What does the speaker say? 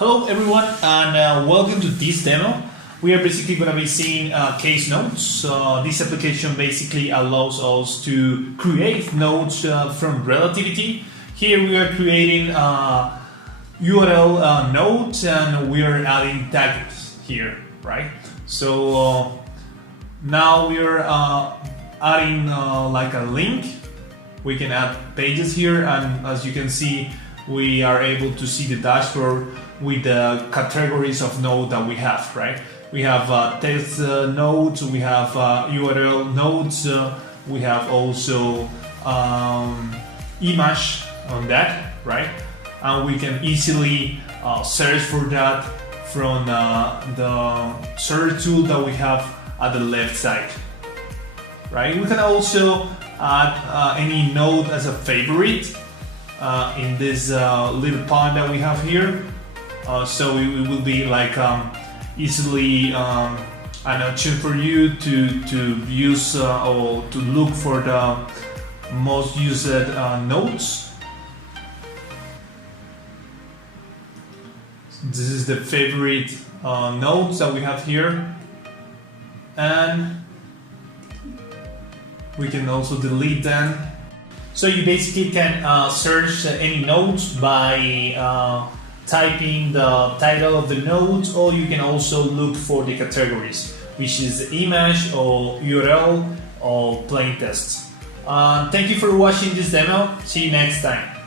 Hello everyone and welcome to this demo. We are basically going to be seeing CaseNotes. This application basically allows us to create notes from Relativity. Here we are creating URL nodes and we are adding tags here, right? So now we are adding like a link. We can add pages here, and as you can see, we are able to see the dashboard with the categories of node that we have, right? We have text nodes, we have URL nodes, we have also image on that, right? And we can easily search for that from the search tool that we have at the left side, right? We can also add any node as a favorite in this little pod that we have here. So it will be like easily an option for you to use or to look for the most used nodes. This is the favorite nodes that we have here, and we can also delete them. So you basically can search any nodes by typing the title of the nodes, or you can also look for the categories, which is image or URL or plain text. Thank you for watching this demo. See you next time.